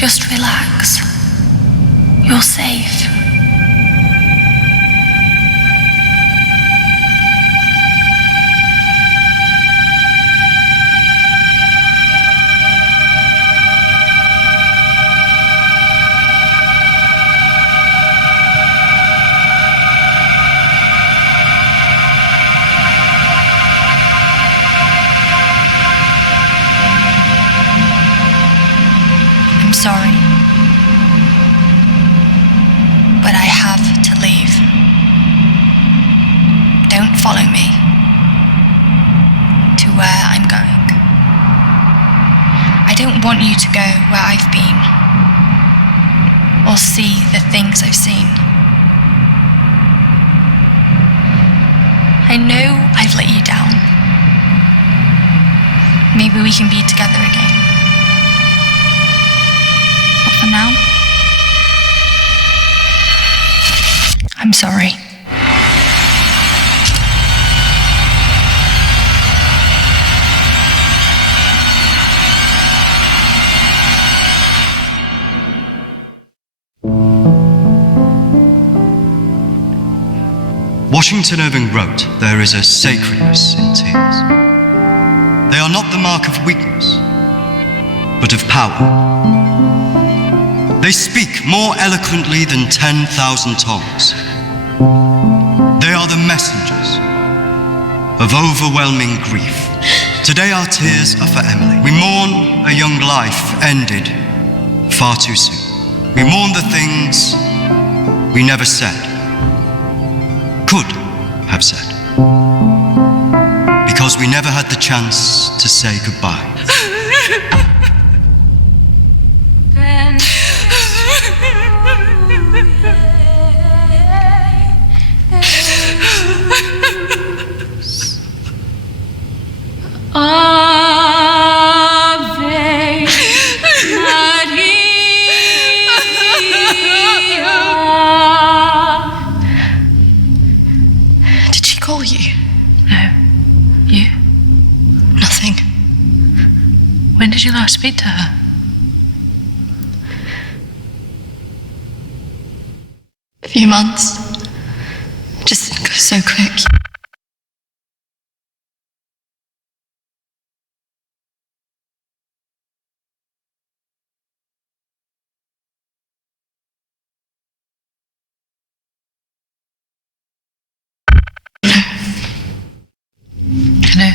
Just relax. You're safe. I'm sorry, but I have to leave. Don't follow me to where I'm going. I don't want you to go where I've been or see the things I've seen. I know I've let you down. Maybe we can be together again. But for now, I'm sorry. Washington Irving wrote, "There is a sacredness in tears. They are not the mark of weakness, but of power. They speak more eloquently than 10,000 tongues. They are the messengers of overwhelming grief. Today our tears are for Emily. We mourn a young life ended far too soon. We mourn the things we never said, could have said, because we never had the chance to say goodbye." Did she call you? No. You? Nothing. When did you last speak to her? A few months. Just goes so quick. Hello.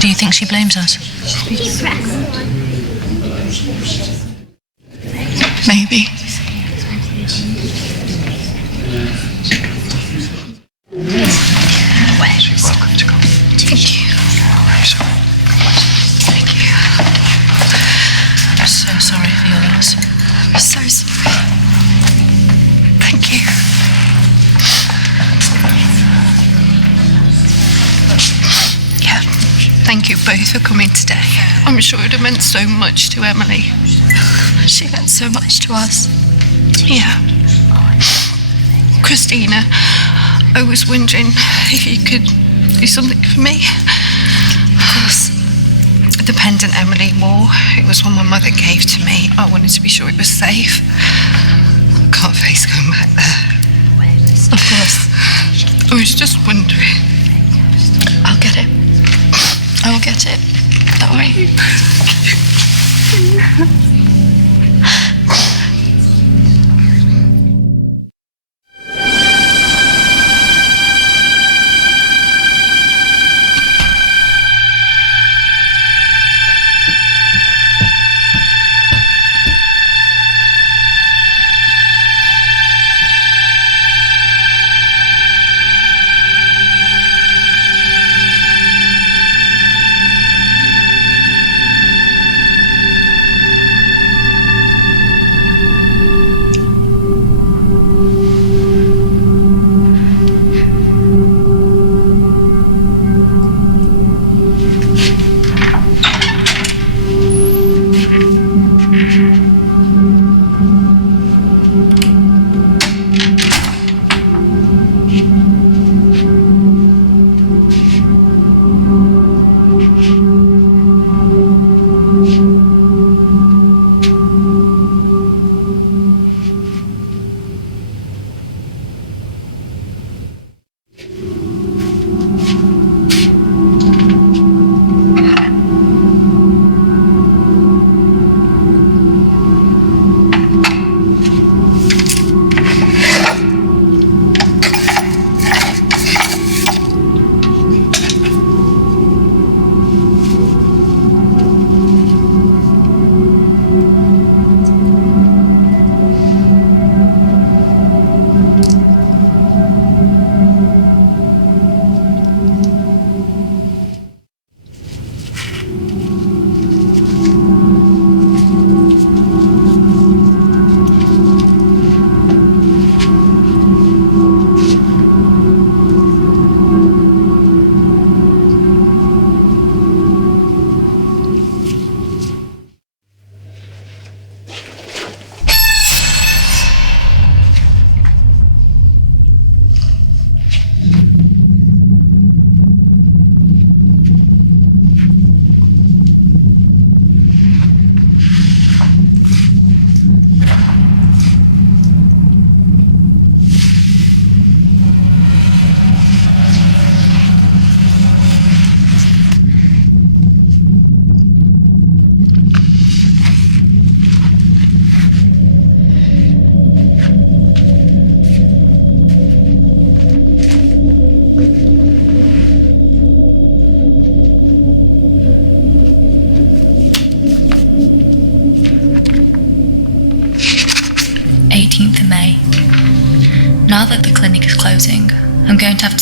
Do you think she blames us? Maybe. She's welcome to come. Thank you. I'm sorry. Thank you. I'm so sorry for your loss. I'm so sorry. Thank you. Yeah. Thank you both for coming today. I'm sure it would have meant so much to Emily. She meant so much to us. Yeah. Kristina, I was wondering if you could do something for me. Of course. The pendant Emily wore, it was one my mother gave to me. I wanted to be sure it was safe. I can't face going back there. Of course. I was just wondering. I'll get it. I will get it. Don't worry.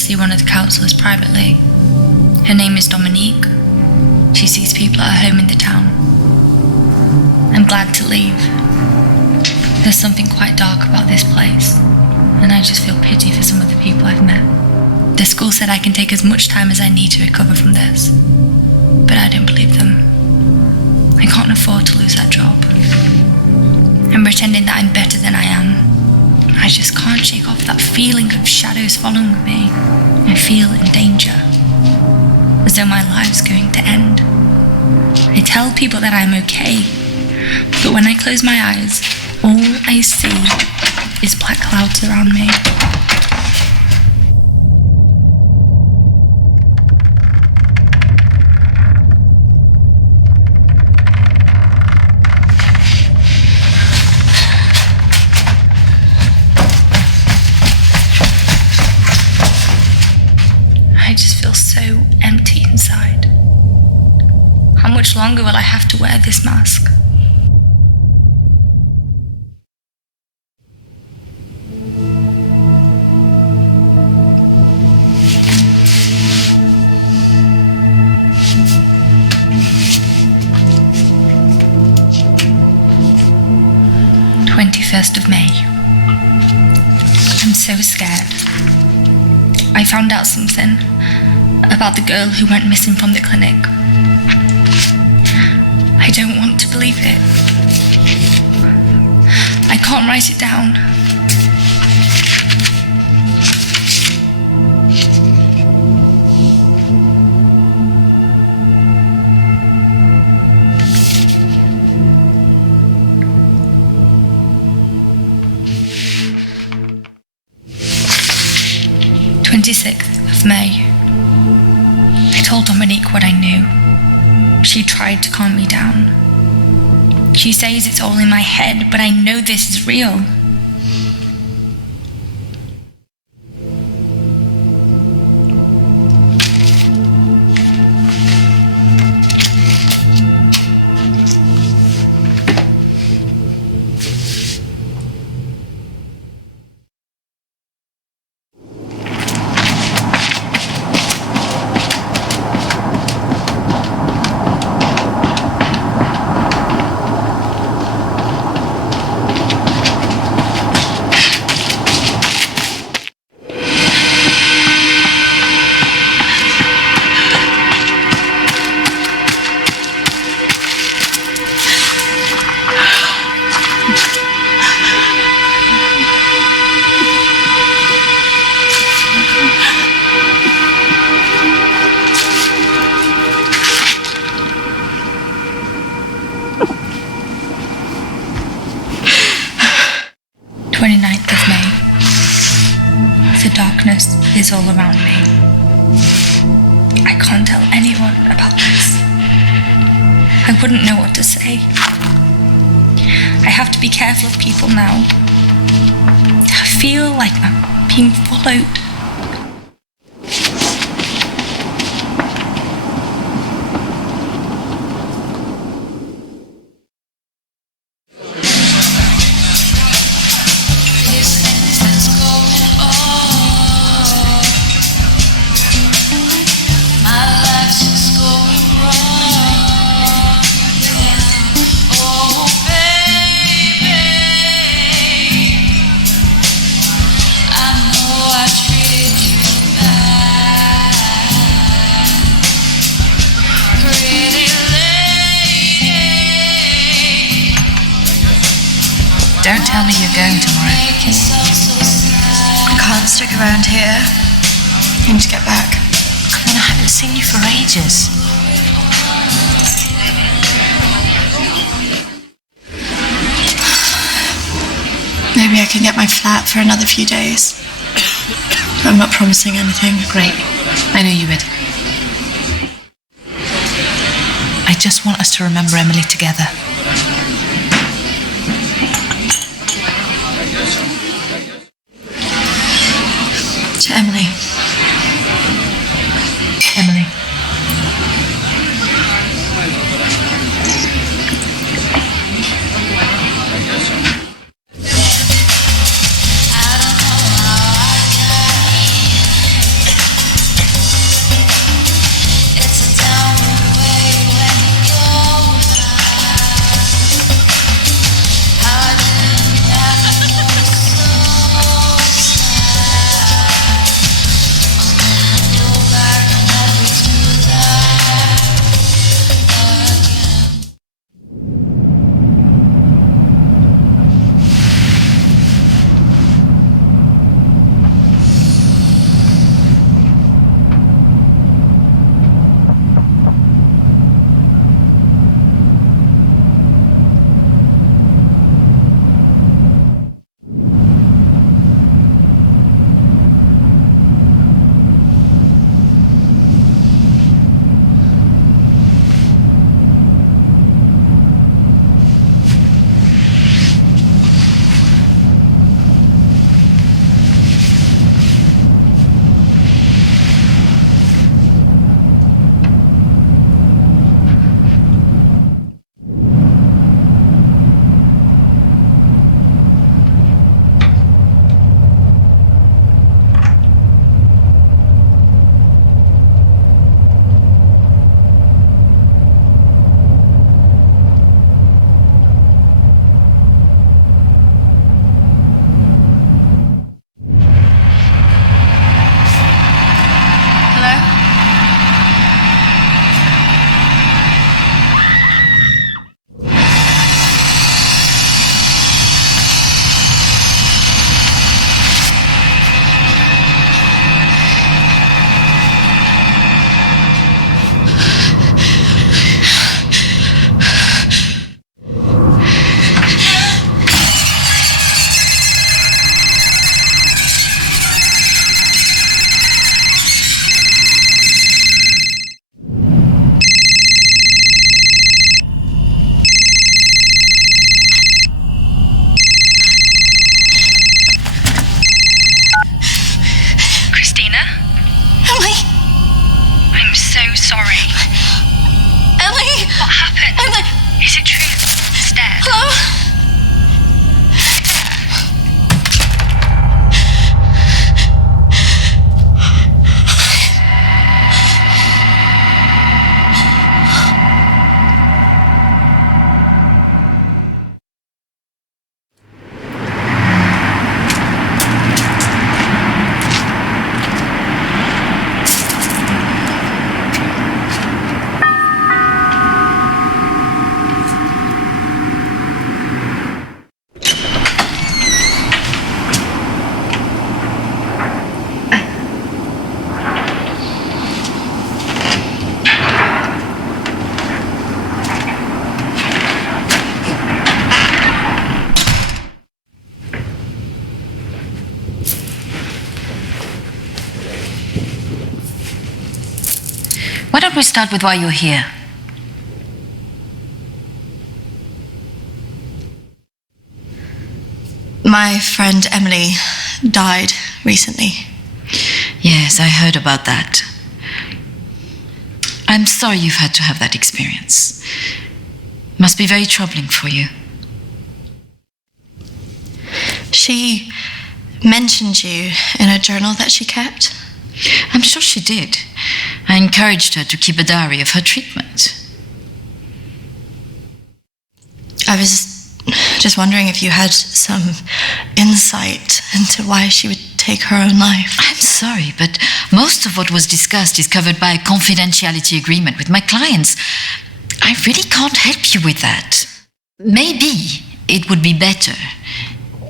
see one of the counsellors privately. Her name is Dominique. She sees people at her home in the town. I'm glad to leave. There's something quite dark about this place, and I just feel pity for some of the people I've met. The school said I can take as much time as I need to recover from this, but I don't believe them. I can't afford to lose that job. I'm pretending that I'm better than I am. I just can't shake off that feeling of shadows following me. I feel in danger, as though my life's going to end. I tell people that I'm okay, but when I close my eyes, all I see is black clouds around me. I just feel so empty inside. How much longer will I have to wear this mask? Of May. I'm so scared. I found out something about the girl who went missing from the clinic. I don't want to believe it. I can't write it down. Of May. I told Dominique what I knew. She tried to calm me down. She says it's all in my head, but I know this is real. Darkness is all around me. I can't tell anyone about this. I wouldn't know what to say. I have to be careful of people now. I feel like I'm being followed. Don't tell me you're going tomorrow. I can't stick around here. I need to get back. Come on, I haven't seen you for ages. Maybe I can get my flat for another few days. But I'm not promising anything. Great. I knew you would. I just want us to remember Emily together. To Emily. Emily. Why don't we start with why you're here? My friend Emily died recently. Yes, I heard about that. I'm sorry you've had to have that experience. Must be very troubling for you. She mentioned you in a journal that she kept. I'm sure she did. I encouraged her to keep a diary of her treatment. I was just wondering if you had some insight into why she would take her own life. I'm sorry, but most of what was discussed is covered by a confidentiality agreement with my clients. I really can't help you with that. Maybe it would be better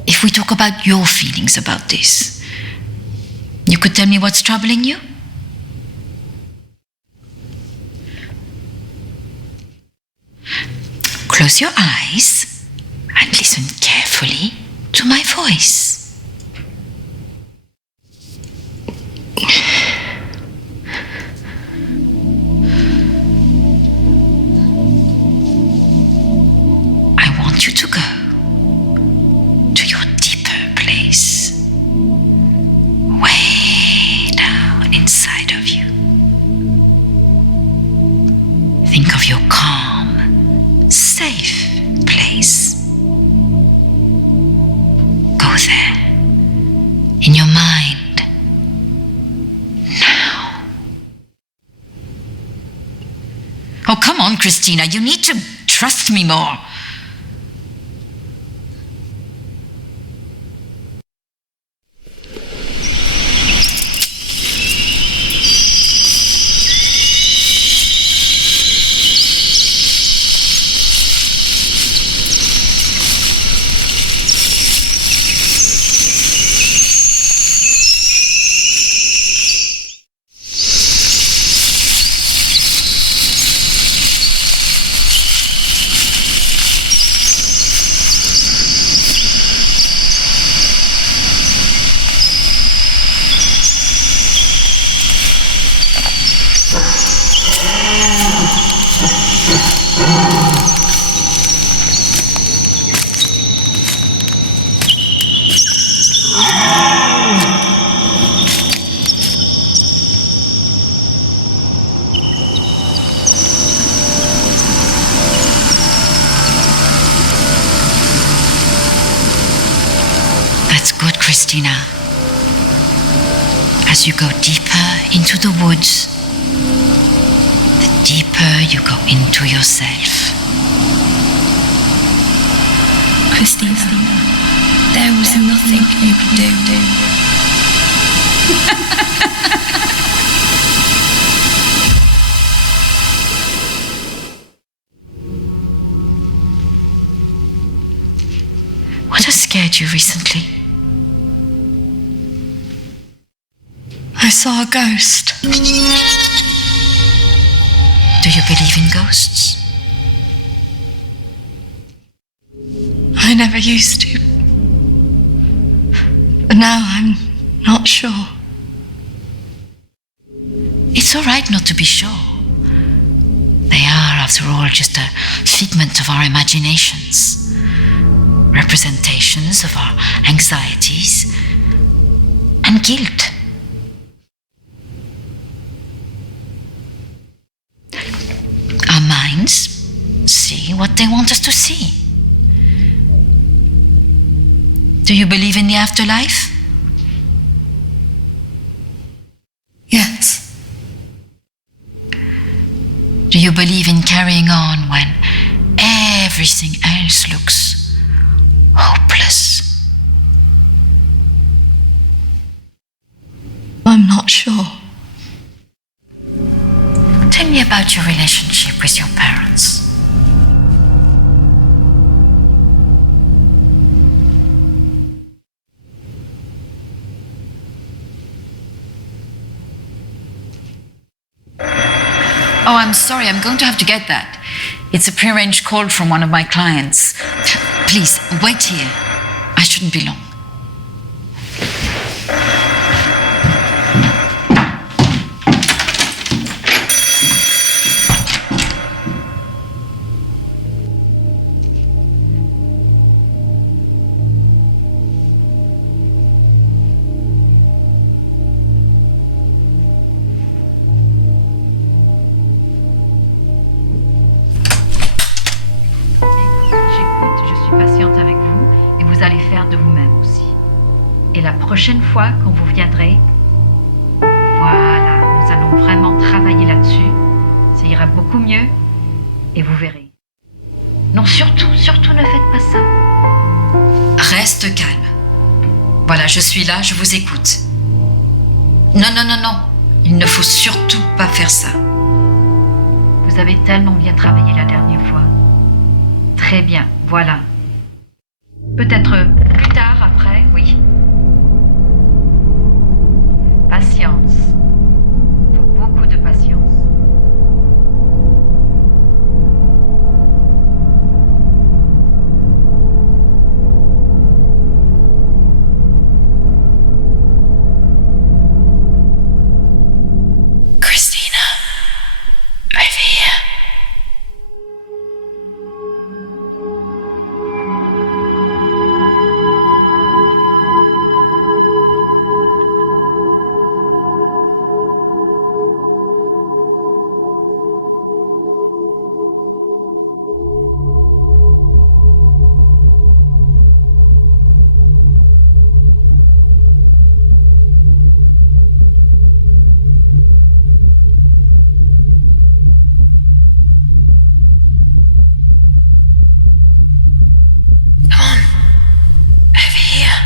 if we talk about your feelings about this. You could tell me what's troubling you? Close your eyes and listen carefully to my voice. I want you to go to your deeper place, way down inside of you. Think of your calm, safe place. Go there, in your mind, now. Oh, come on, Kristina, you need to trust me more. That's good, Kristina. As you go deeper into the woods, the deeper you go into yourself. Kristina, there was nothing you could do. What has scared you recently? I saw a ghost. Do you believe in ghosts? I never used to. But now I'm not sure. It's all right not to be sure. They are, after all, just a figment of our imaginations, representations of our anxieties and guilt. Our minds see what they want us to see. Do you believe in the afterlife? Yes. Do you believe in carrying on when everything else looks hopeless? I'm not sure. Tell me about your relationship with your parents. Oh, I'm sorry, I'm going to have to get that. It's a prearranged call from one of my clients. Please, wait here. I shouldn't be long. de vous-même aussi. Et la prochaine fois quand vous viendrez, voilà, nous allons vraiment travailler là-dessus. Ça ira beaucoup mieux et vous verrez. Non, surtout ne faites pas ça. Reste calme. Voilà, je suis là, je vous écoute. Non. Il ne faut surtout pas faire ça. Vous avez tellement bien travaillé la dernière fois. Très bien, voilà. Peut-être plus tard, après, oui. Patience. Beaucoup de patience. Kristina, over here. Come on, over here.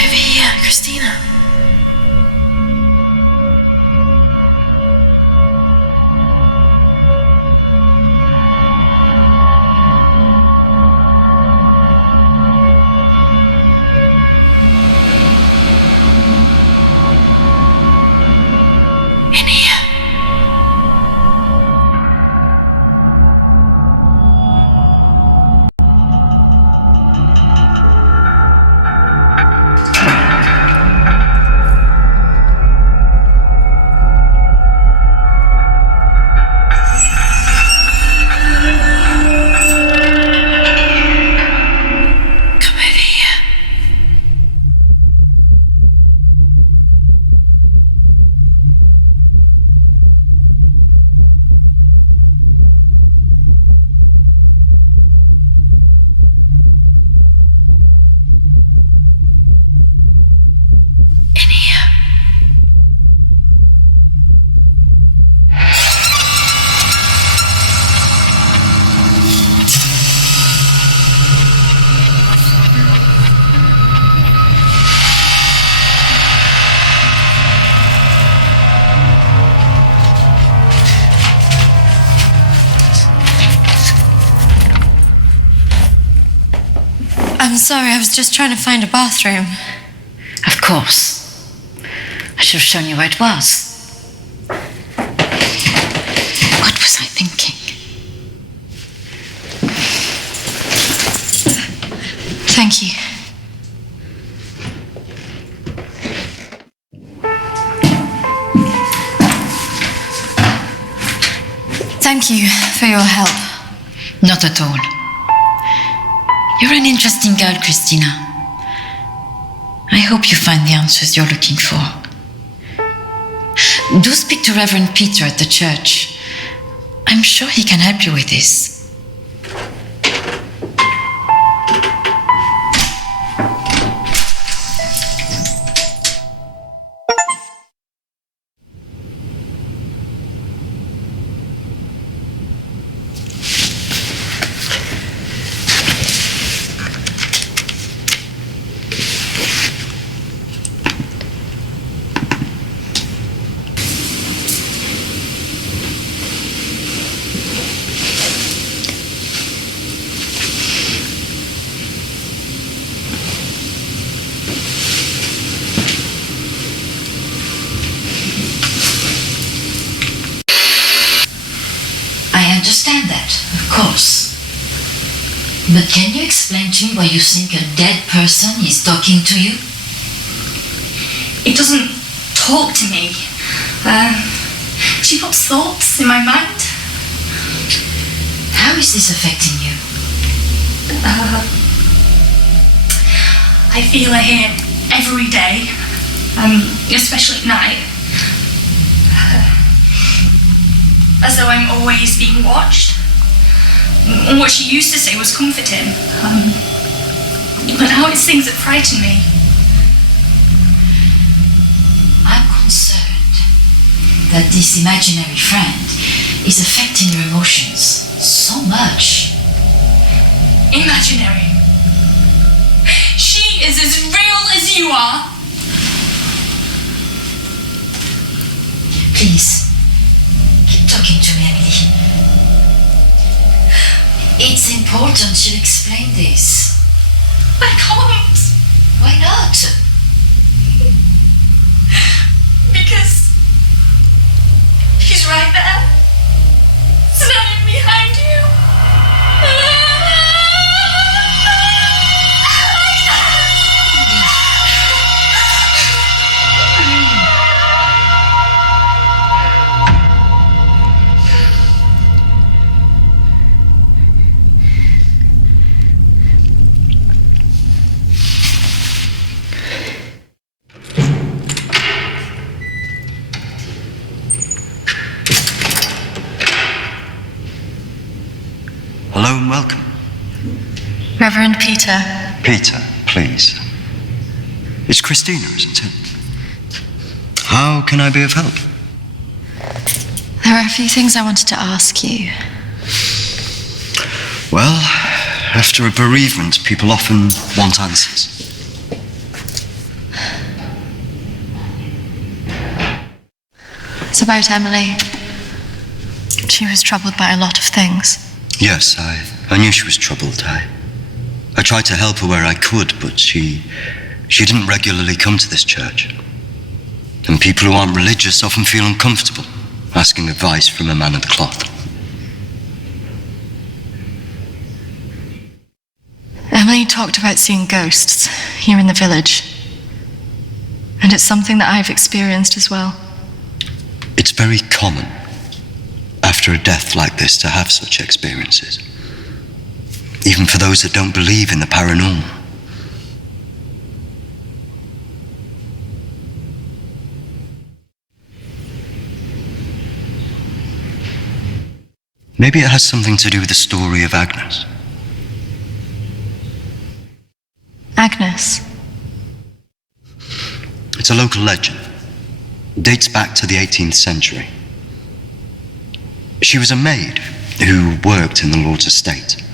Over here, Kristina. In here. Come over here. In here. I'm sorry, I was just trying to find a bathroom. Of course. I should have shown you where it was. What was I thinking? Thank you. Thank you for your help. Not at all. You're an interesting girl, Kristina. I hope you find the answers you're looking for. Do speak to Reverend Peter at the church. I'm sure he can help you with this. I understand that, of course. But can you explain to me why you think a dead person is talking to you? It doesn't talk to me. She puts thoughts in my mind. How is this affecting you? I feel her here every day, especially at night. As though I'm always being watched. And what she used to say was comforting. But now it's things that frighten me. I'm concerned that this imaginary friend is affecting your emotions so much. Imaginary. She is as real as you are. Please, keep talking to me, Emily. It's important you explain this. I can't. Why not? Because she's right there, standing behind you. Hello and welcome. Reverend Peter. Peter, please. It's Kristina, isn't it? How can I be of help? There are a few things I wanted to ask you. Well, after a bereavement, people often want answers. It's about Emily. She was troubled by a lot of things. Yes, I knew she was troubled. I tried to help her where I could, but she didn't regularly come to this church. And people who aren't religious often feel uncomfortable asking advice from a man of the cloth. Emily talked about seeing ghosts here in the village. And it's something that I've experienced as well. It's very common after a death like this to have such experiences, even for those that don't believe in the paranormal. Maybe it has something to do with the story of Agnes. Agnes. It's a local legend. It dates back to the 18th century. She was a maid who worked in the Lord's estate.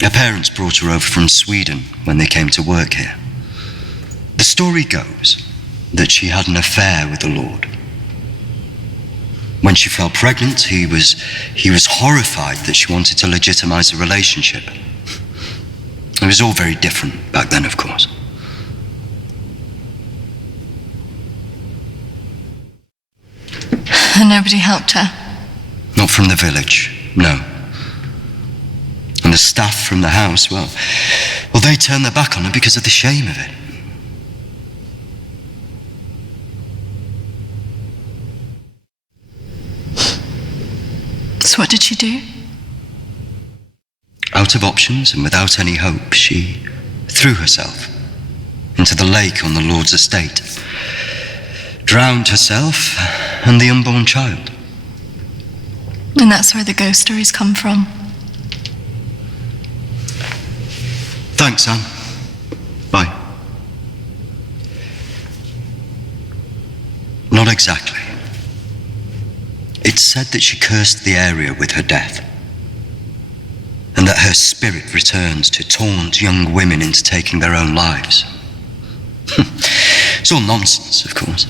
Her parents brought her over from Sweden when they came to work here. The story goes that she had an affair with the Lord. When she fell pregnant, he was horrified that she wanted to legitimize the relationship. It was all very different back then, of course. And nobody helped her. Not from the village, no. And the staff from the house, well, they turned their back on her because of the shame of it. So what did she do? Out of options and without any hope, she threw herself into the lake on the Lord's estate, drowned herself and the unborn child. And that's where the ghost stories come from. Thanks, Anne. Bye. Not exactly. It's said that she cursed the area with her death, and that her spirit returns to taunt young women into taking their own lives. It's all nonsense, of course.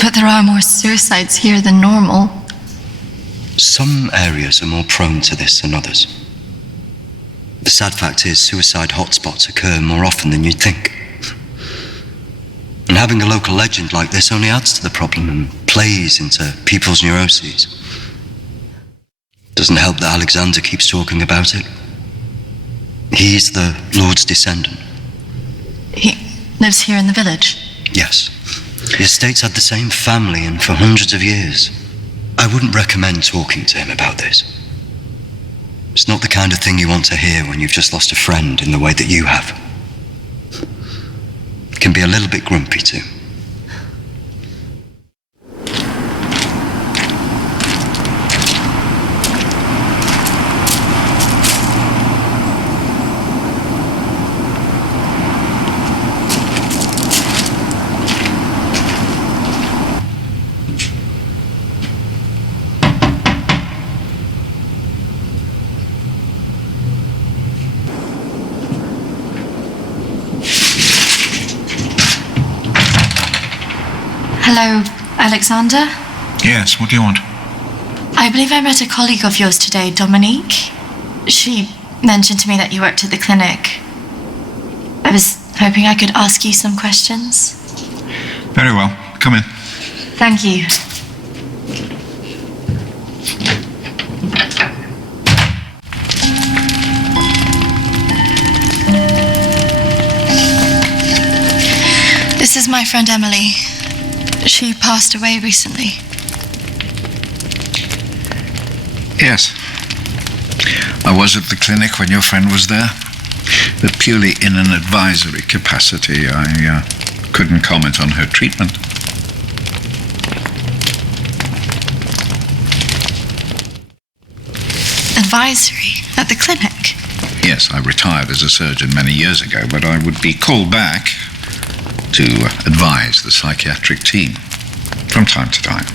But there are more suicides here than normal. Some areas are more prone to this than others. The sad fact is, suicide hotspots occur more often than you'd think. And having a local legend like this only adds to the problem and plays into people's neuroses. Doesn't help that Alexander keeps talking about it. He's the Lord's descendant. He lives here in the village? Yes. The estate's had the same family and for hundreds of years. I wouldn't recommend talking to him about this. It's not the kind of thing you want to hear when you've just lost a friend in the way that you have. It can be a little bit grumpy too. Hello, Alexander? Yes, what do you want? I believe I met a colleague of yours today, Dominique. She mentioned to me that you worked at the clinic. I was hoping I could ask you some questions. Very well. Come in. Thank you. This is my friend Emily. She passed away recently. Yes. I was at the clinic when your friend was there, but purely in an advisory capacity. I couldn't comment on her treatment. Advisory at the clinic? Yes, I retired as a surgeon many years ago, but I would be called back to advise the psychiatric team from time to time.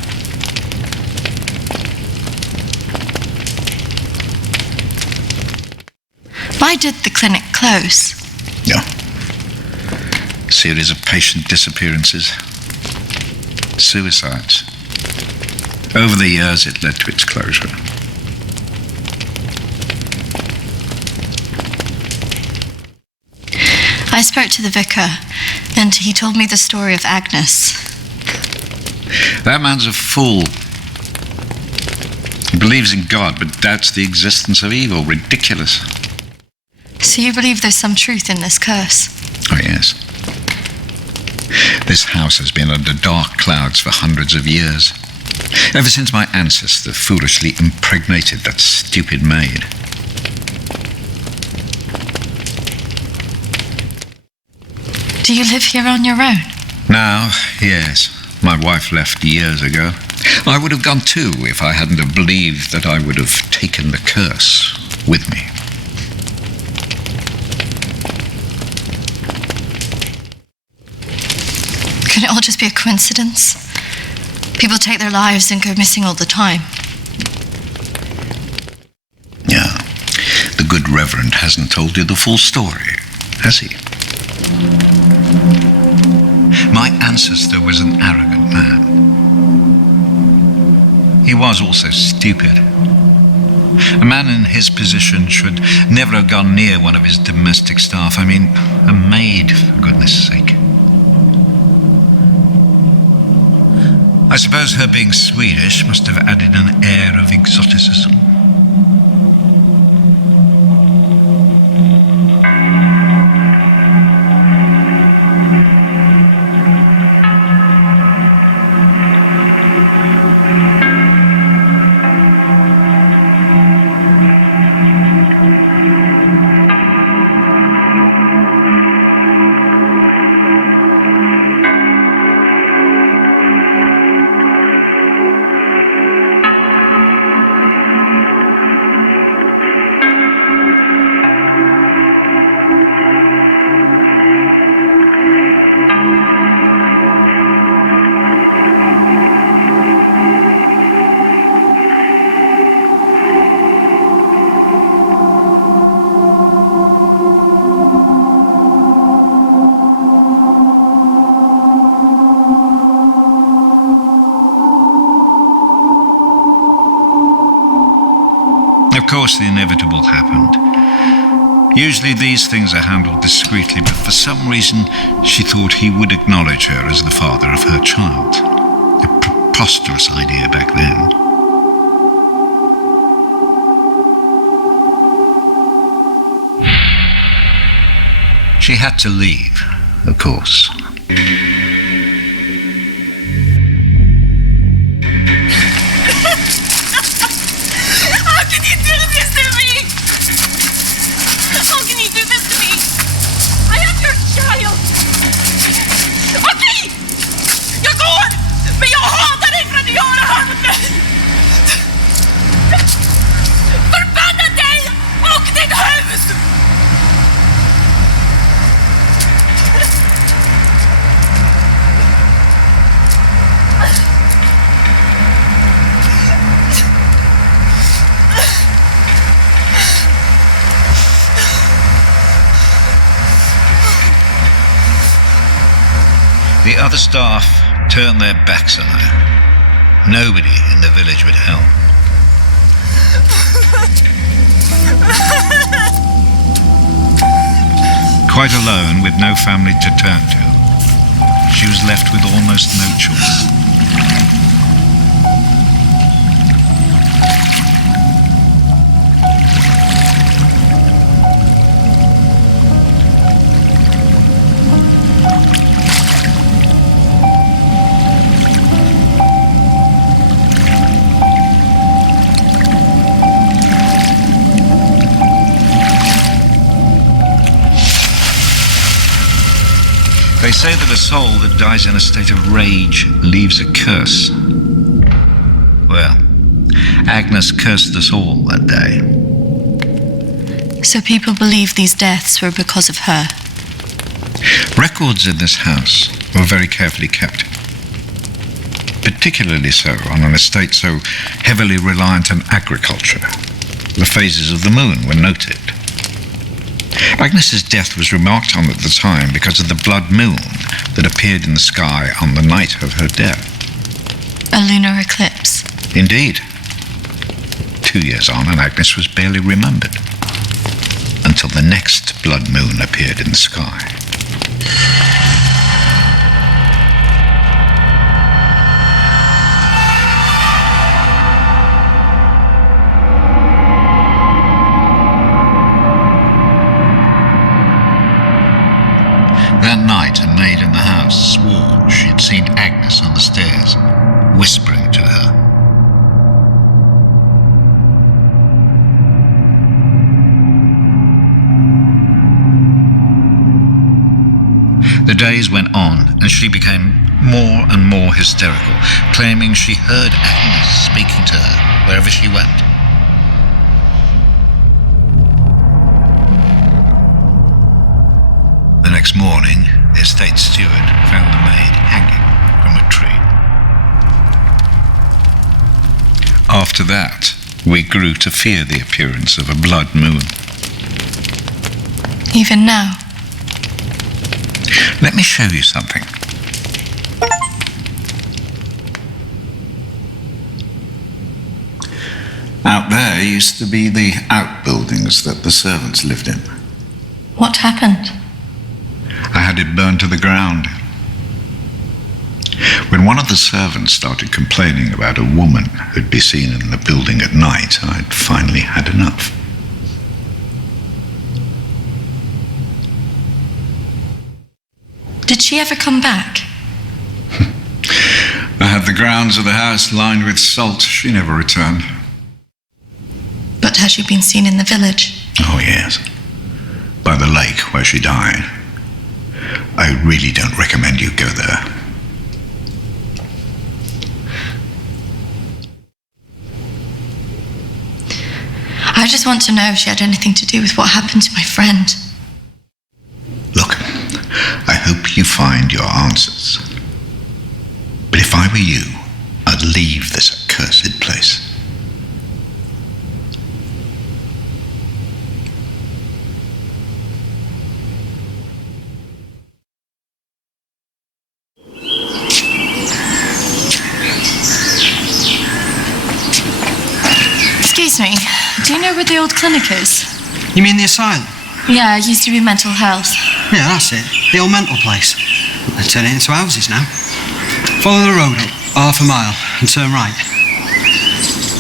Why did the clinic close? Yeah. Series of patient disappearances. Suicides. Over the years, it led to its closure. I spoke to the vicar, and he told me the story of Agnes. That man's a fool. He believes in God, but doubts the existence of evil. Ridiculous. So you believe there's some truth in this curse? Oh, yes. This house has been under dark clouds for hundreds of years. Ever since my ancestor foolishly impregnated that stupid maid. Do you live here on your own? Now, yes. My wife left years ago. I would have gone too if I hadn't have believed that I would have taken the curse with me. Could it all just be a coincidence? People take their lives and go missing all the time. Yeah. The good Reverend hasn't told you the full story, has he? My ancestor was an arrogant man. He was also stupid. A man in his position should never have gone near one of his domestic staff. I mean, a maid, for goodness sake. I suppose her being Swedish must have added an air of exoticism. Of course, the inevitable happened. Usually these things are handled discreetly, but for some reason she thought he would acknowledge her as the father of her child. A preposterous idea back then. She had to leave, of course. How can you do this to me? How can you do this to me? I am your child. Okej! Jag går! Men jag hatar dig för att du gör det här mot mig! Förbanna dig och ditt hus! The other staff turned their backs on her. Nobody in the village would help. Quite alone, with no family to turn to, she was left with almost no choice. They say that a soul that dies in a state of rage leaves a curse. Well, Agnes cursed us all that day. So people believe these deaths were because of her. Records in this house were very carefully kept. Particularly so on an estate so heavily reliant on agriculture. The phases of the moon were noted. Agnes's death was remarked on at the time because of the blood moon that appeared in the sky on the night of her death. A lunar eclipse. Indeed. 2 years on, and Agnes was barely remembered until the next blood moon appeared in the sky. That night, a maid in the house swore she had seen Agnes on the stairs, whispering to her. The days went on, and she became more and more hysterical, claiming she heard Agnes speaking to her wherever she went. The next morning, the estate steward found the maid hanging from a tree. After that, we grew to fear the appearance of a blood moon. Even now. Let me show you something. Out there used to be the outbuildings that the servants lived in. What happened? I had it burned to the ground. When one of the servants started complaining about a woman who'd be seen in the building at night, I'd finally had enough. Did she ever come back? I had the grounds of the house lined with salt. She never returned. But has she been seen in the village? Oh, yes. By the lake where she died. I really don't recommend you go there. I just want to know if she had anything to do with what happened to my friend. Look, I hope you find your answers. But if I were you, I'd leave this accursed place. Excuse me, do you know where the old clinic is? You mean the asylum? Yeah, it used to be mental health. Yeah, that's it. The old mental place. They're turning it into houses now. Follow the road up, half a mile, and turn right.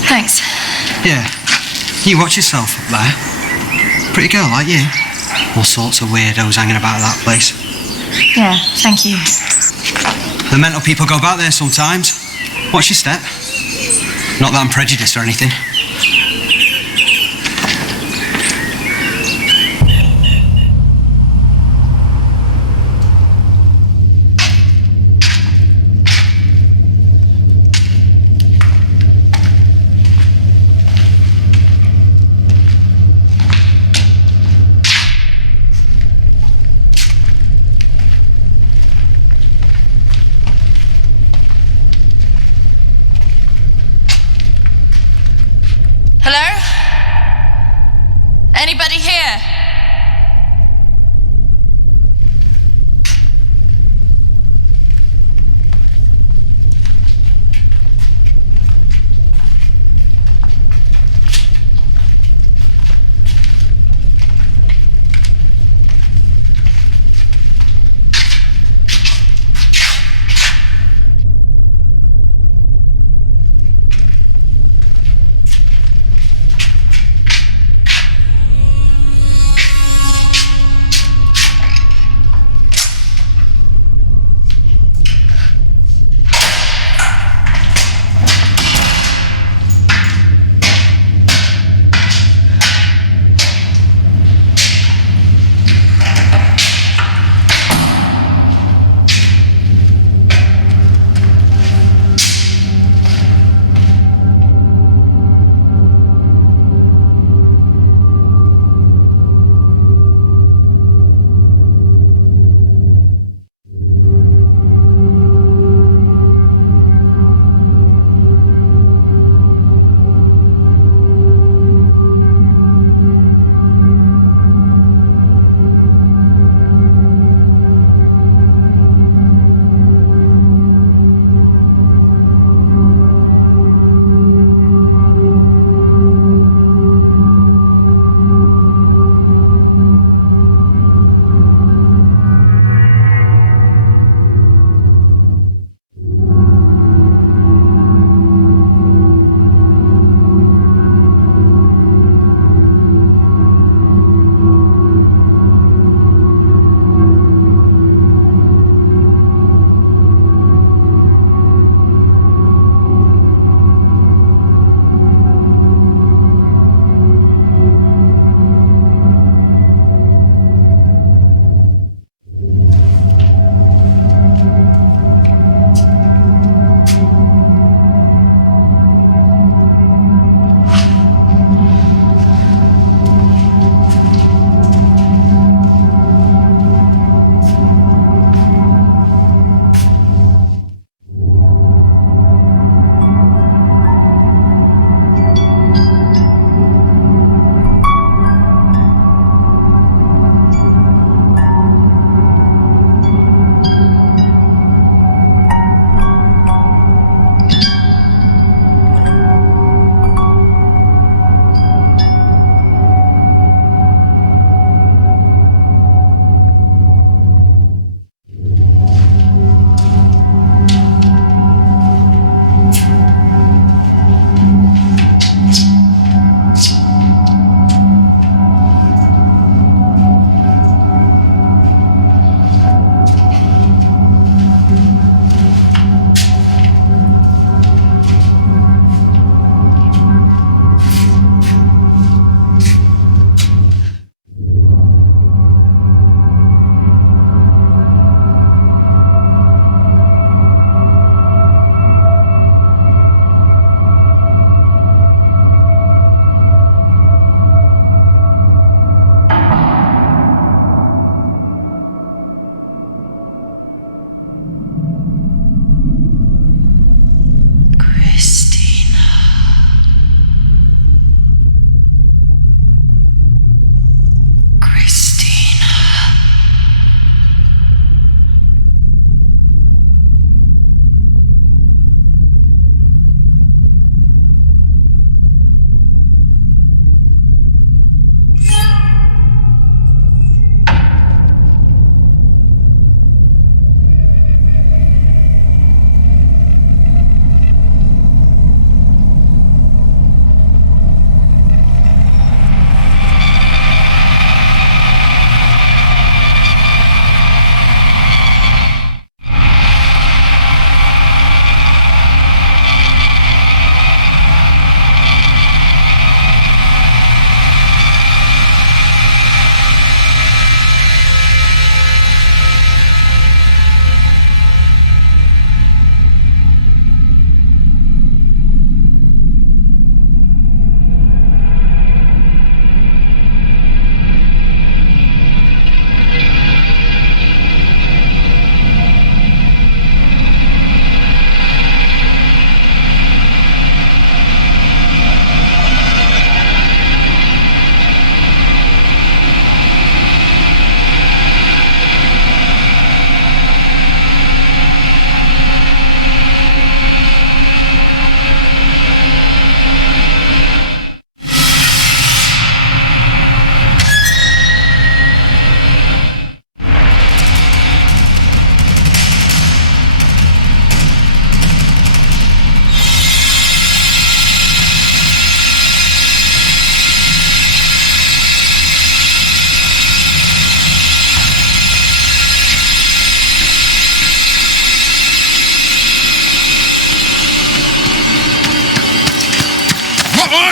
Thanks. Yeah. You watch yourself up there. Pretty girl like you. All sorts of weirdos hanging about that place. Yeah, thank you. The mental people go about there sometimes. What's your step? Not that I'm prejudiced or anything.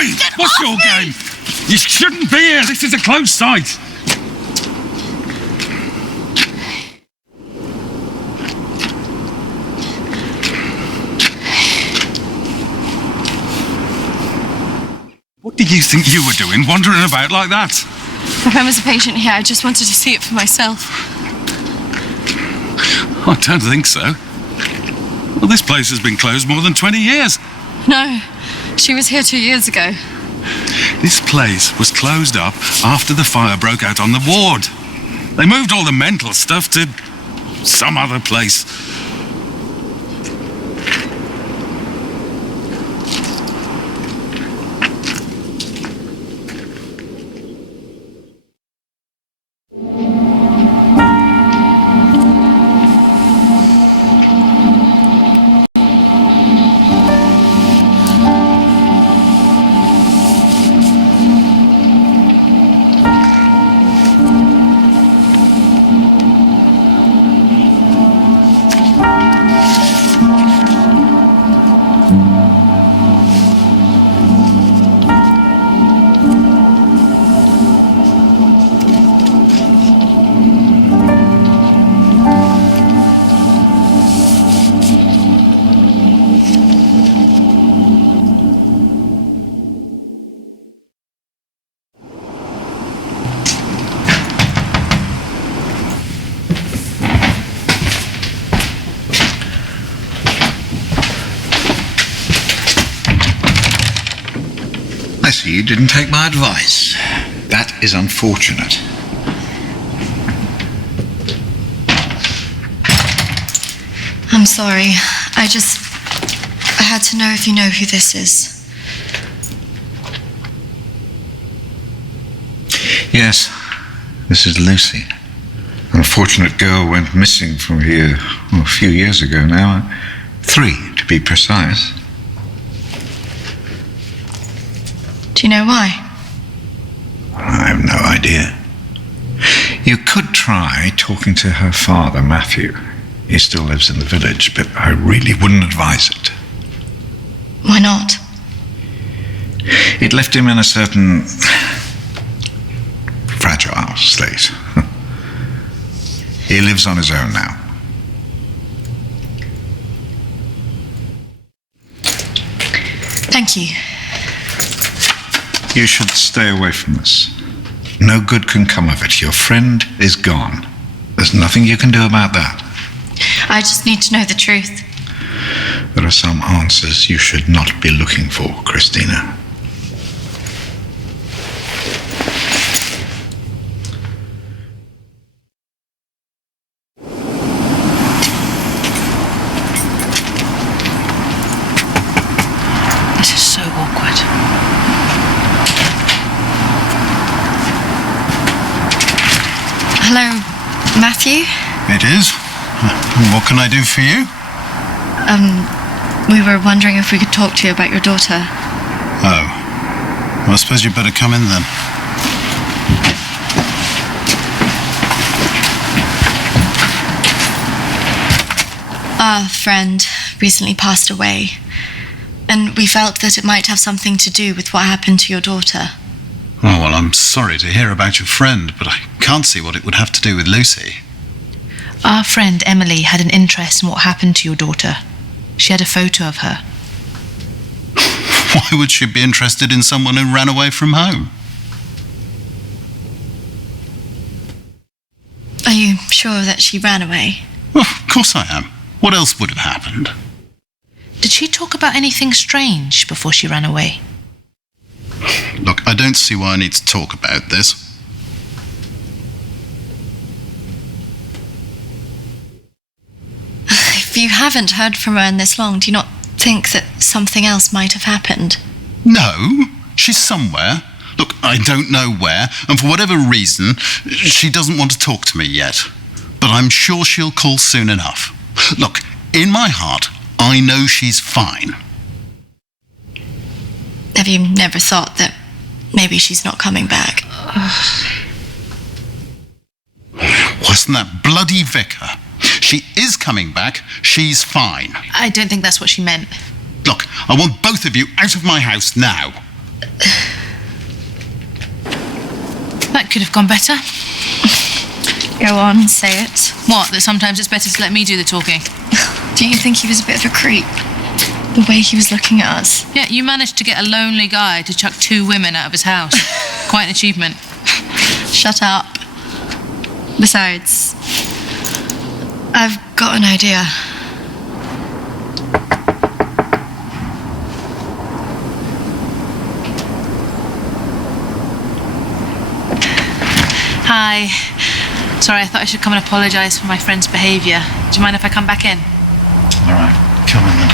Hey, what's your game? You shouldn't be here. This is a closed site. What did you think you were doing, wandering about like that? My friend was a patient here. I just wanted to see it for myself. I don't think so. Well, this place has been closed more than 20 years. No, she was here 2 years ago. This place was closed up after the fire broke out on the ward. They moved all the mental stuff to some other place. I see you didn't take my advice. That is unfortunate. I'm sorry. I had to know if you know who this is. Yes, this is Lucy. An unfortunate girl went missing from here a few years ago now. 3, to be precise. Do you know why? I have no idea. You could try talking to her father, Matthew. He still lives in the village, but I really wouldn't advise it. Why not? It left him in a certain fragile state. He lives on his own now. Thank you. You should stay away from this. No good can come of it. Your friend is gone. There's nothing you can do about that. I just need to know the truth. There are some answers you should not be looking for, Kristina. This is so awkward. Hello, Matthew? It is. What can I do for you? We were wondering if we could talk to you about your daughter. Oh. Well, I suppose you'd better come in then. Our friend recently passed away, and we felt that it might have something to do with what happened to your daughter. Oh, well, I'm sorry to hear about your friend, but I can't see what it would have to do with Lucy. Our friend Emily had an interest in what happened to your daughter. She had a photo of her. Why would she be interested in someone who ran away from home? Are you sure that she ran away? Well, of course I am. What else would have happened? Did she talk about anything strange before she ran away? Look, I don't see why I need to talk about this. If you haven't heard from her in this long, do you not think that something else might have happened? No, she's somewhere. Look, I don't know where, and for whatever reason, she doesn't want to talk to me yet. But I'm sure she'll call soon enough. Look, in my heart, I know she's fine. Have you never thought that maybe she's not coming back? Wasn't that bloody vicar? She is coming back. She's fine. I don't think that's what she meant. Look, I want both of you out of my house now. That could have gone better. Go on, say it. What, that sometimes it's better to let me do the talking? Do you think he was a bit of a creep? The way he was looking at us. Yeah, you managed to get a lonely guy to chuck 2 women out of his house. Quite an achievement. Shut up. Besides, I've got an idea. Hi. Sorry, I thought I should come and apologise for my friend's behaviour. Do you mind if I come back in? All right, come in then.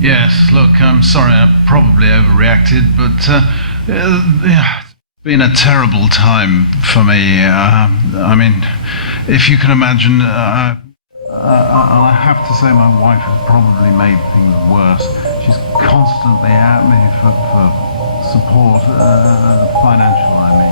Yes, look, I'm sorry, I probably overreacted, but it's been a terrible time for me. I mean, if you can imagine, I have to say my wife has probably made things worse. She's constantly at me for support, financial, I mean.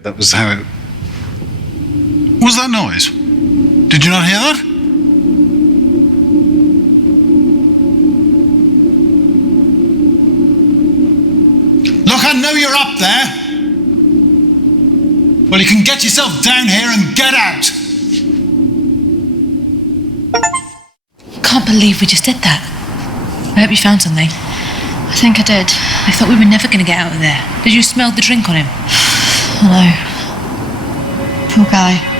That was how it... What was that noise? Did you not hear that? Look, I know you're up there. Well, you can get yourself down here and get out. Can't believe we just did that. I hope you found something. I think I did. I thought we were never going to get out of there. Did you smell the drink on him? I know. Poor guy.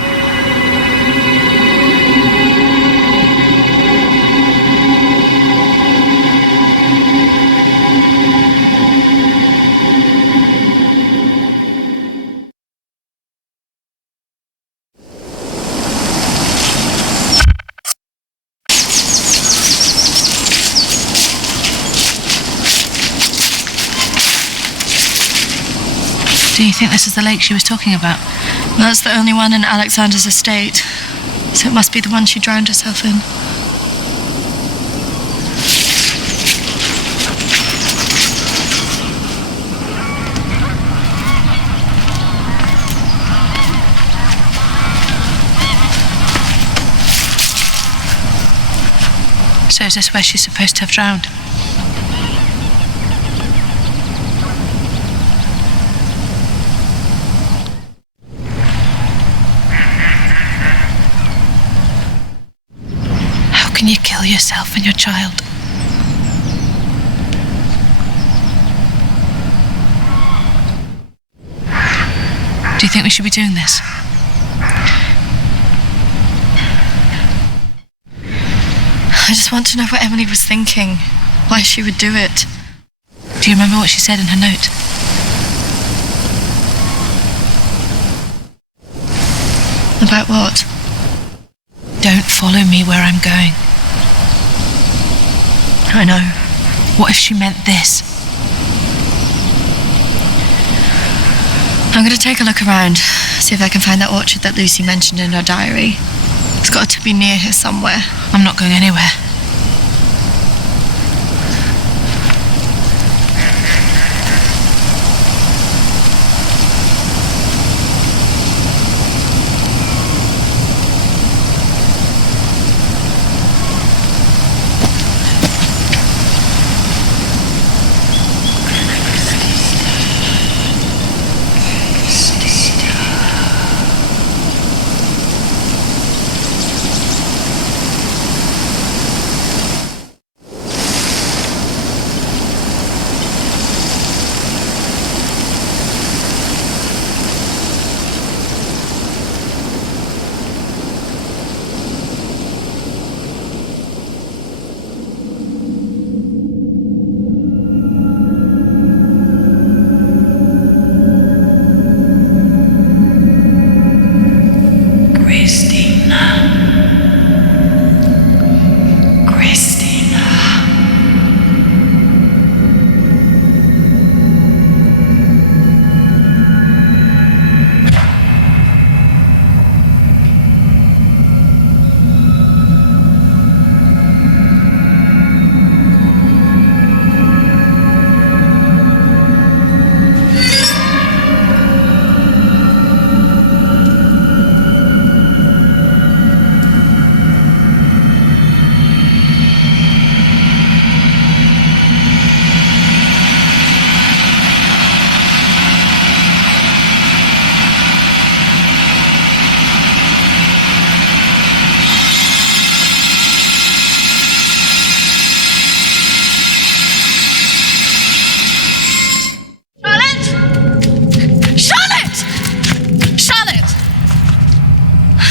Do you think this is the lake she was talking about? That's the only one in Alexander's estate, so it must be the one she drowned herself in. So is this where she's supposed to have drowned? How can you kill yourself and your child? Do you think we should be doing this? I just want to know what Emily was thinking, why she would do it. Do you remember what she said in her note? About what? Don't follow me where I'm going. I know. What if she meant this? I'm going to take a look around, see if I can find that orchard that Lucy mentioned in her diary. It's got to be near here somewhere. I'm not going anywhere.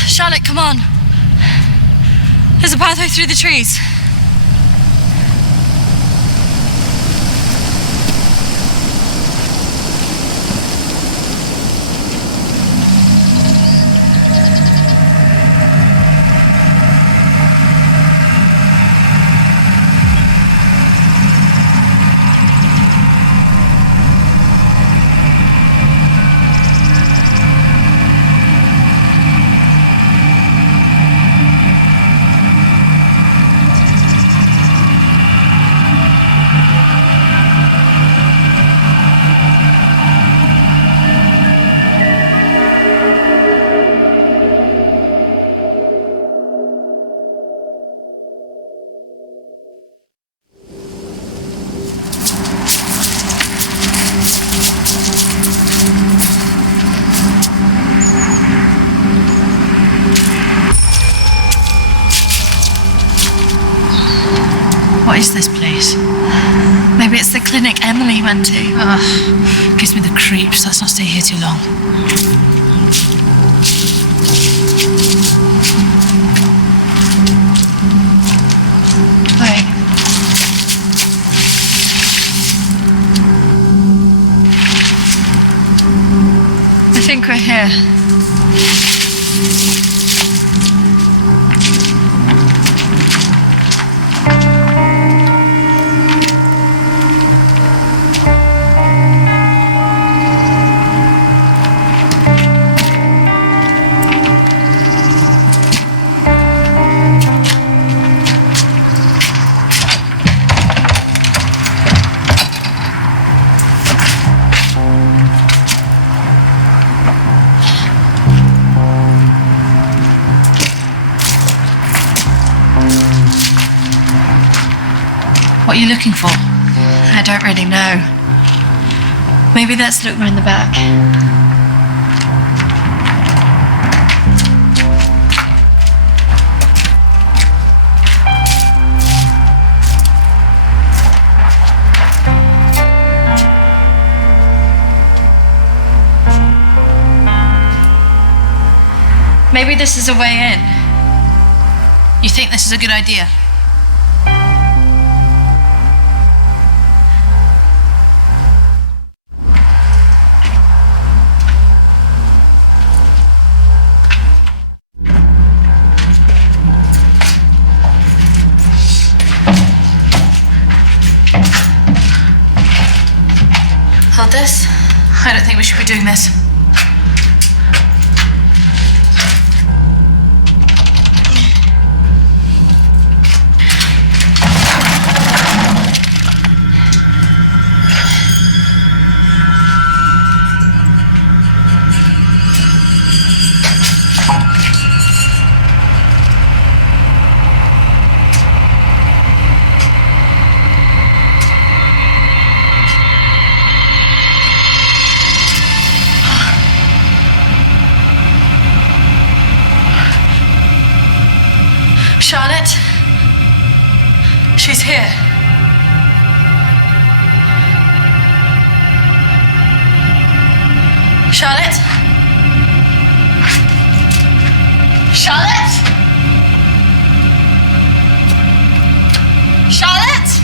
Charlotte, come on. There's a pathway through the trees. What is this place? Maybe it's the clinic Emily went to. Ugh, gives me the creeps. Let's not stay here too long. Wait. I think we're here. What are you looking for? I don't really know. Maybe let's look round the back. Maybe this is a way in. You think this is a good idea? Hold this. I don't think we should be doing this. Charlotte? She's here. Charlotte? Charlotte? Charlotte?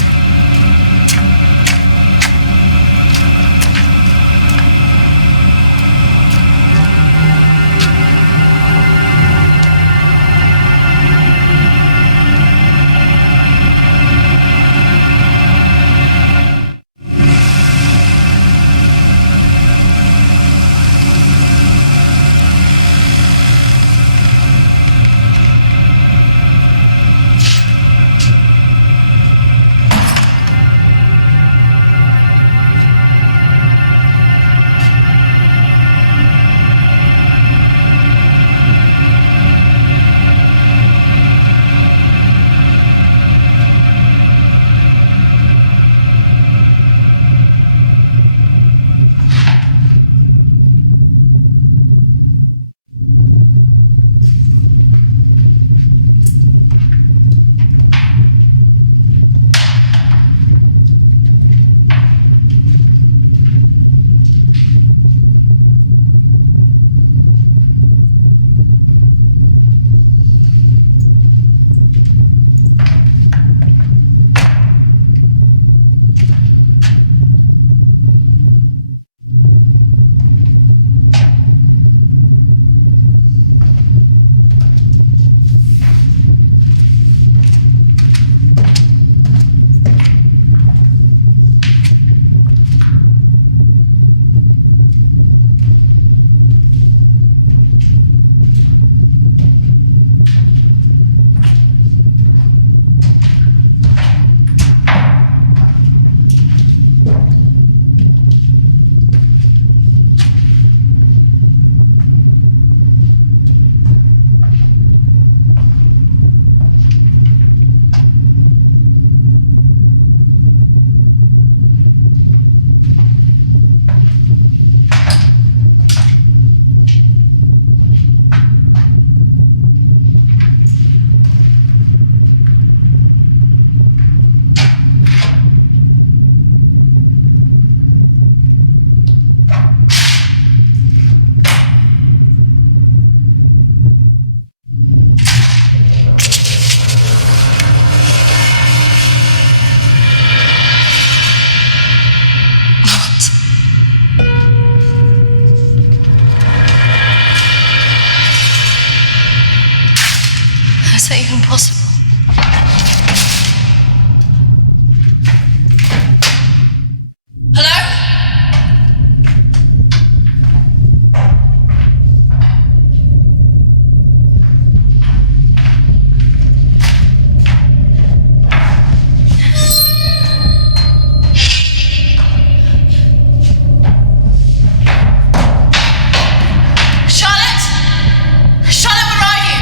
Is that even possible? Hello? Charlotte? Charlotte, where are you?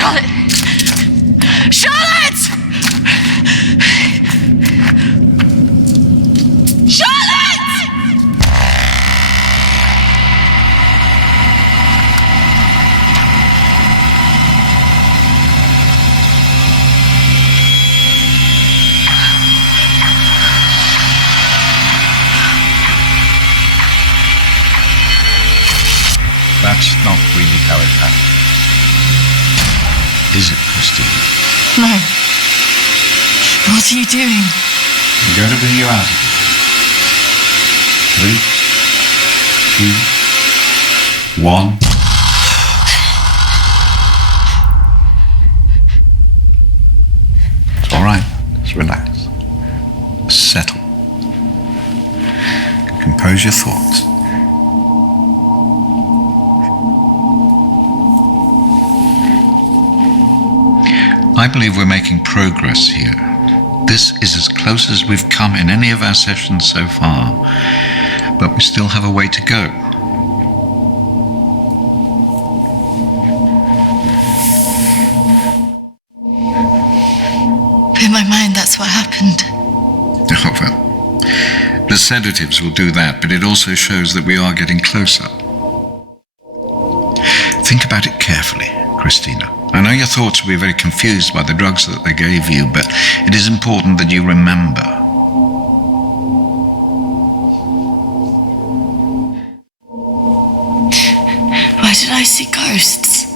Charlotte! Charlotte! Charlotte! That's not really how it happened. Is it, Kristina? No. What are you doing? I'm going to bring you out. 3, 2, 1. It's all right. Just relax. Settle. Compose your thoughts. I believe we're making progress here. This is as close as we've come in any of our sessions so far, but we still have a way to go. In my mind, that's what happened. Oh, well, the sedatives will do that, but it also shows that we are getting closer. Think about it carefully, Kristina. I know your thoughts will be very confused by the drugs that they gave you, but it is important that you remember. Why did I see ghosts?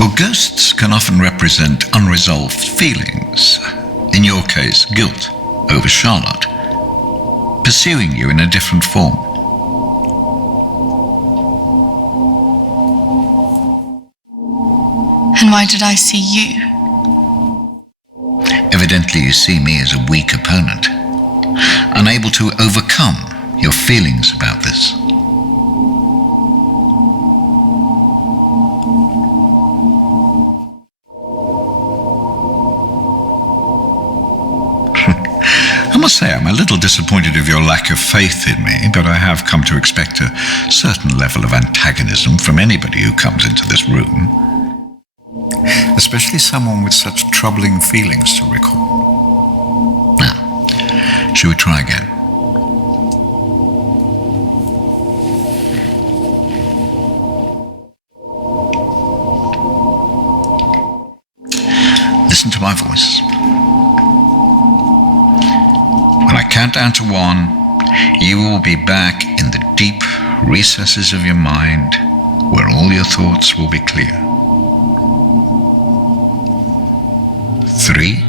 Well, ghosts can often represent unresolved feelings. In your case, guilt over Charlotte, pursuing you in a different form. And why did I see you? Evidently you see me as a weak opponent, unable to overcome your feelings about this. I must say I'm a little disappointed of your lack of faith in me, but I have come to expect a certain level of antagonism from anybody who comes into this room. Especially someone with such troubling feelings to recall. Now, shall we try again? Listen to my voice. When I count down to 1, you will be back in the deep recesses of your mind where all your thoughts will be clear. 3,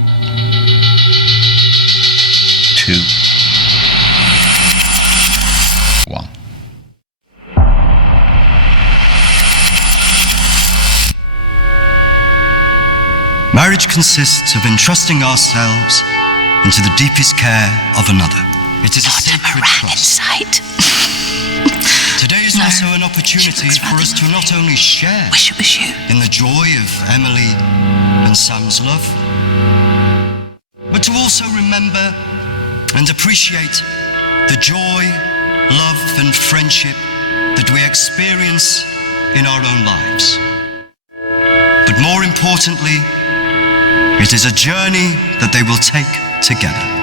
2, one. Marriage consists of entrusting ourselves into the deepest care of another. It is a sacred trust. Today is also an opportunity for us to not only share in the joy of Emily and Sam's love, but to also remember and appreciate the joy, love, and friendship that we experience in our own lives. But more importantly, it is a journey that they will take together.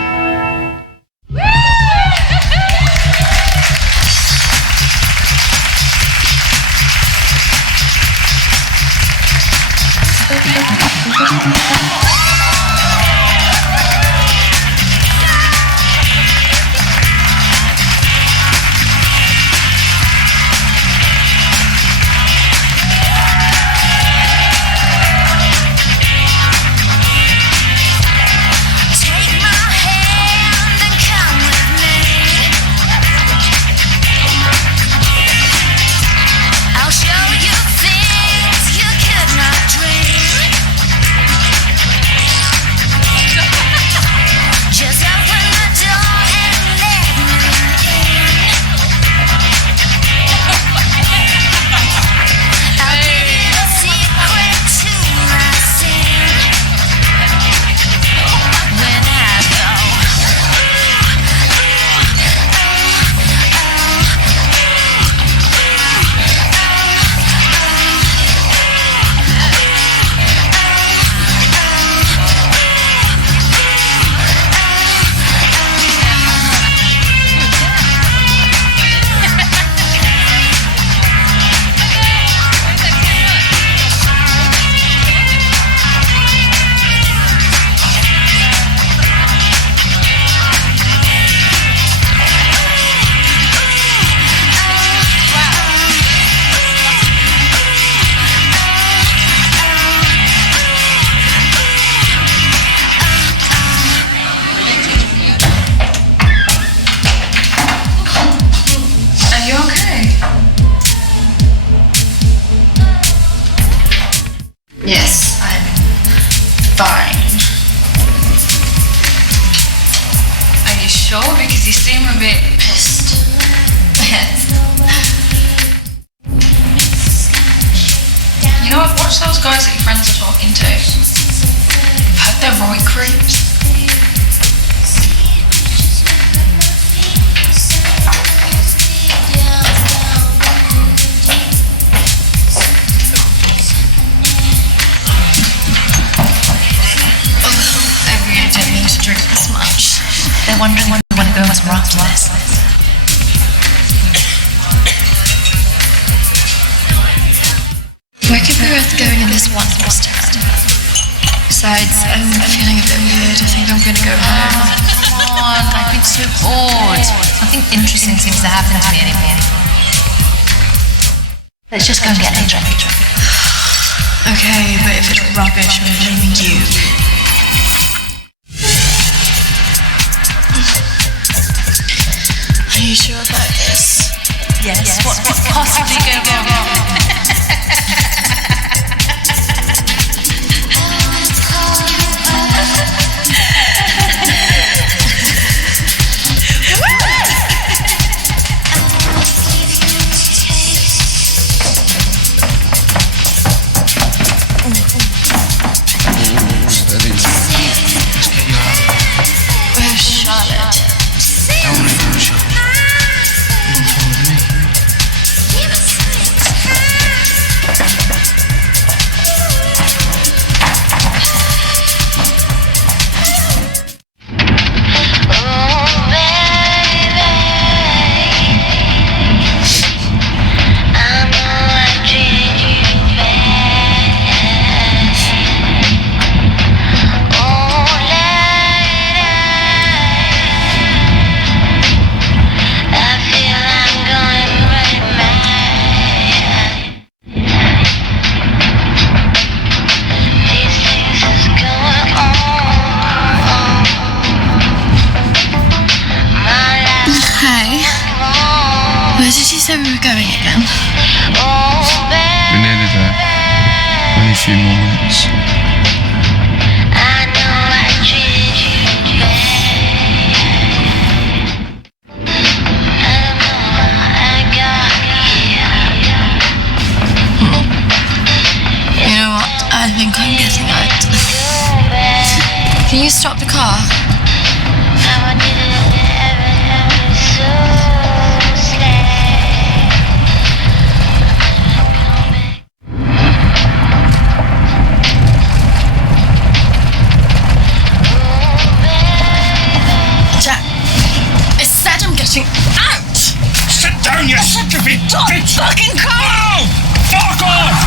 I'll show you things you could not dream. Yes, I'm fine. Are you sure? Because you seem a bit pissed. Yes. You know, I've watched those guys that your friends are talking to. I've heard they're Roy creeps. Drink this much. They're wondering when we want to go somewhere after this. Where could we both going in this one restaurant? Besides, I'm feeling a bit weird. I think I'm going to go home. Come on, I've been so bored. Nothing interesting seems to happen to me anymore. Let's just go and get a drink. Okay, but if it's rubbish, I'm blaming you. Are you sure about this? Yes. What could possibly go wrong? Where's Charlotte? Where did you say we were going again? We're nearly there. Only a few more minutes. You know what? I think I'm getting out. Can you stop the car? Out! Sit down, you stupid bitch! Fucking car! Oh, fuck off!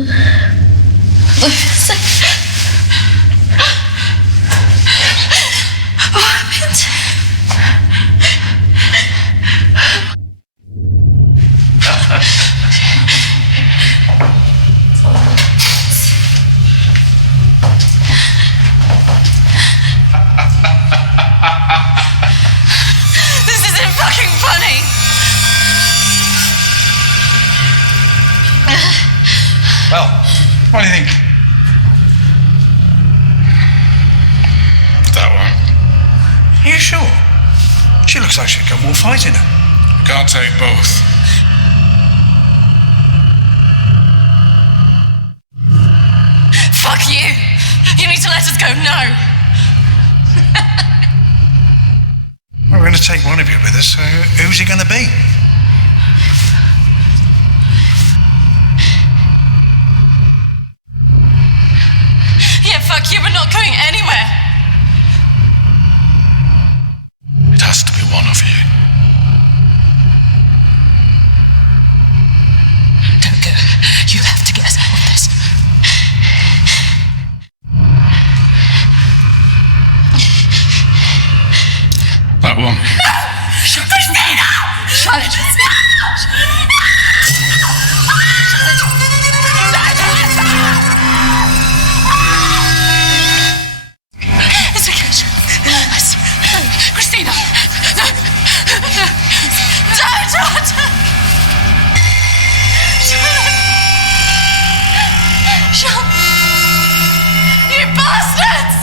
This isn't fucking funny. Well, what do you think? That one. Are you sure? She looks like she'd got more fight in her. Can't take both. Fuck you. You need to let us go now. Well, we're going to take one of you with us, so who's he going to be? Yeah, fuck you. We're not going anywhere. It has to be one of you. Don't go. You have to get us out of this. That one. Kristina! Charlotte! It's okay. Kristina! No! Don't! Charlotte! You bastards!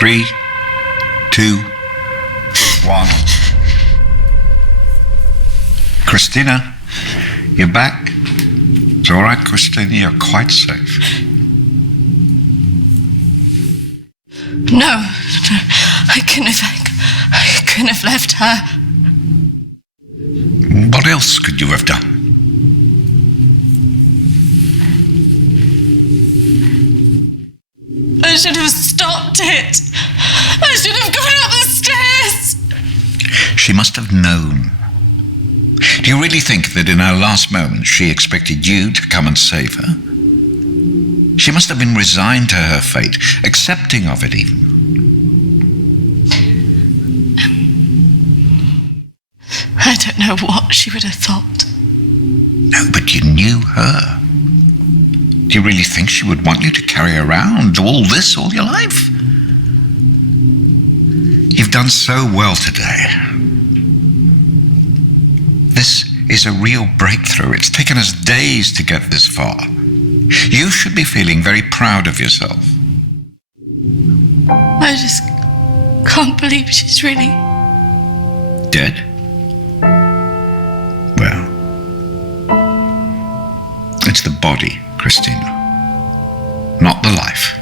3, 2, 1. Kristina, you're back. It's all right, Kristina. You're quite safe. No, I couldn't have left her. What else could you have done? I should have stopped it. I should have gone up the stairs. She must have known. Do you really think that in her last moments she expected you to come and save her? She must have been resigned to her fate, accepting of it even. I don't know what she would have thought. No, but you knew her. Do you really think she would want you to carry around all this all your life? You've done so well today. This is a real breakthrough. It's taken us days to get this far. You should be feeling very proud of yourself. I just can't believe she's really Dead? Well, it's the body, Kristina, not the life.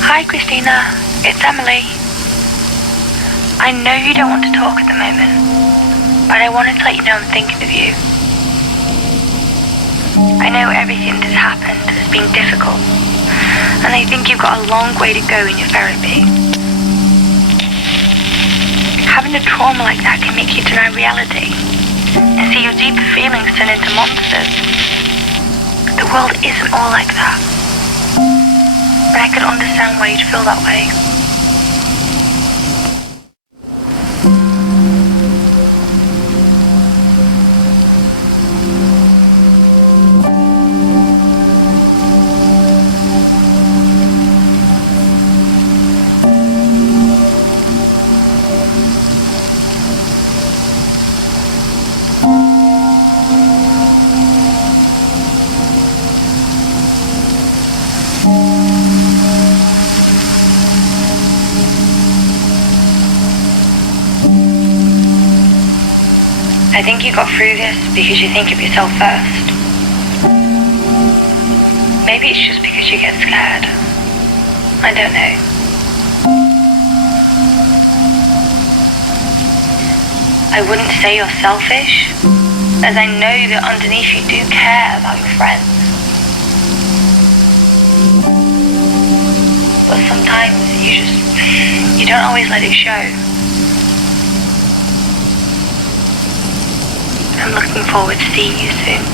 Hi, Kristina. It's Emily. I know you don't want to talk at the moment, but I wanted to let you know I'm thinking of you. I know everything that's happened has been difficult, and I think you've got a long way to go in your therapy. Having a trauma like that can make you deny reality and see your deeper feelings turn into monsters. The world isn't all like that. But I could understand why you'd feel that way. I think you got through this because you think of yourself first. Maybe it's just because you get scared. I don't know. I wouldn't say you're selfish, as I know that underneath you do care about your friends. But sometimes you don't always let it show. I'm looking forward to seeing you soon.